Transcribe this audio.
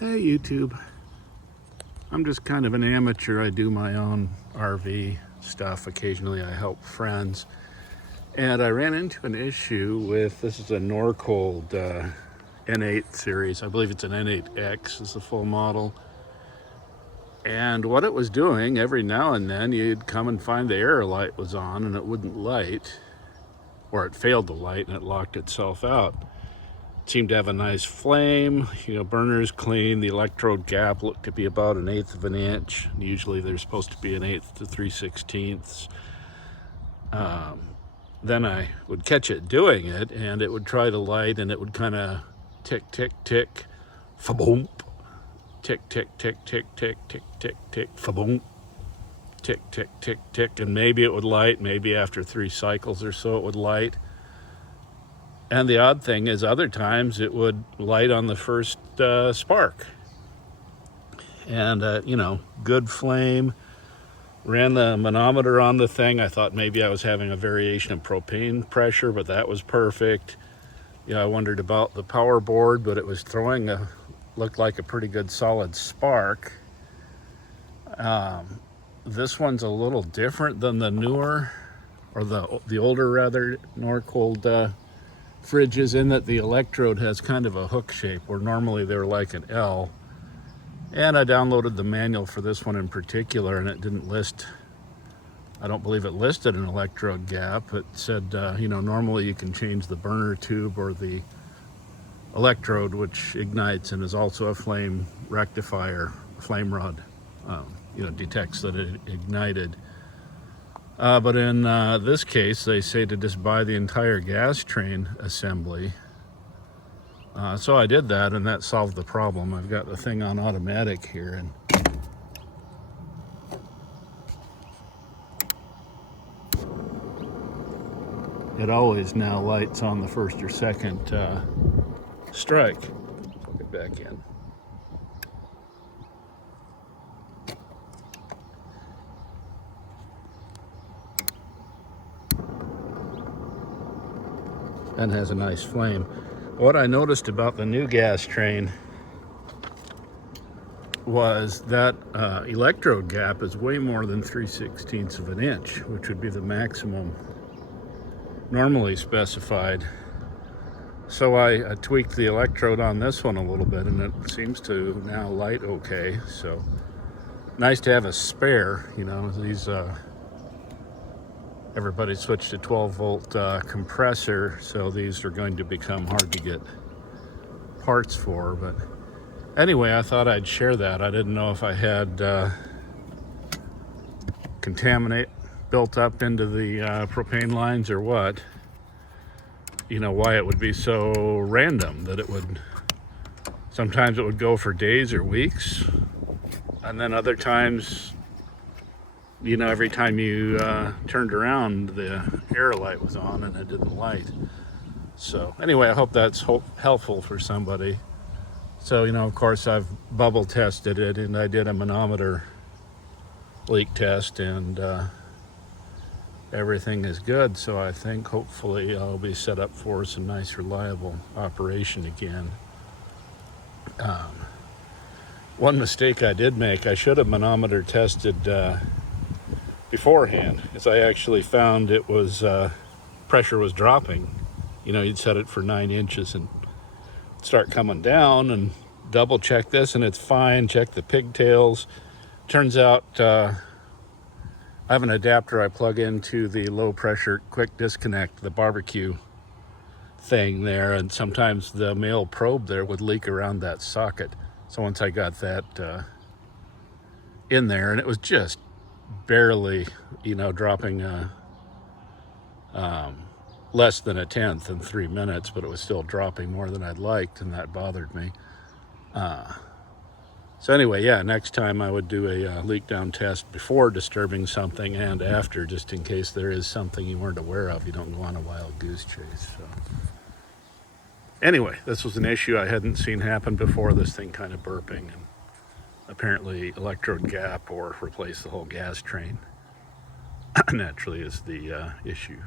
Hey YouTube, I'm just kind of an amateur. I do my own RV stuff. Occasionally I help friends. And I ran into an issue with, this is a Norcold N8 series. I believe it's an N8X is the full model. And what it was doing, every now and then you'd come and find the air light was on and it wouldn't light, or it failed to light and it locked itself out. Seemed to have a nice flame, burner's clean. The electrode gap looked to be about 1/8 of an inch. Usually they're supposed to be 1/8 to 3/16. Then I would catch it doing it and it would try to light and it would kind of tick, tick, tick, fa-boom, tick, tick, tick, tick, tick, tick, tick, tick, fa-boom, tick, tick, tick, tick, and maybe it would light, maybe after 3 cycles or so it would light. And the odd thing is other times it would light on the first spark. And, good flame. Ran the manometer on the thing. I thought maybe I was having a variation of propane pressure, but that was perfect. I wondered about the power board, but it was throwing looked like a pretty good solid spark. This one's a little different than the newer, or the older rather, Norcold fridges, in that the electrode has kind of a hook shape where normally they're like an L. And I downloaded the manual for this one in particular and it didn't list, I don't believe it listed an electrode gap. It said, normally you can change the burner tube or the electrode, which ignites and is also a flame rectifier, flame rod, detects that it ignited. But in this case, they say to just buy the entire gas train assembly. So I did that, and that solved the problem. I've got the thing on automatic here, and it always now lights on the first or second strike. Plug it back in. And has a nice flame. What I noticed about the new gas train was that electrode gap is way more than 3/16 of an inch, which would be the maximum normally specified. So I tweaked the electrode on this one a little bit and it seems to now light okay. So nice to have a spare, these everybody switched to 12-volt compressor, so these are going to become hard to get parts for. But anyway, I thought I'd share that. I didn't know if I had contaminate built up into the propane lines or what. Why it would be so random that it would, sometimes it would go for days or weeks, and then other times, every time you turned around, the air light was on and it didn't light. So anyway, I hope that's helpful for somebody. So, of course, I've bubble tested it and I did a manometer leak test and everything is good. So I think hopefully I'll be set up for some nice reliable operation again. One mistake I did make, I should have manometer tested beforehand, because I actually found it was pressure was dropping. You'd set it for 9 inches and start coming down, and double check this and it's fine. Check the pigtails. Turns out I have an adapter I plug into the low pressure quick disconnect, the barbecue thing there, and sometimes the male probe there would leak around that socket. So once I got that in there, and it was just barely, dropping less than 1/10 in 3 minutes, but it was still dropping more than I'd liked, and that bothered me. So anyway, yeah, next time I would do a leak down test before disturbing something and after, just in case there is something you weren't aware of. You don't go on a wild goose chase. So anyway, this was an issue I hadn't seen happen before, this thing kind of burping, and apparently electrode gap or replace the whole gas train naturally is the issue.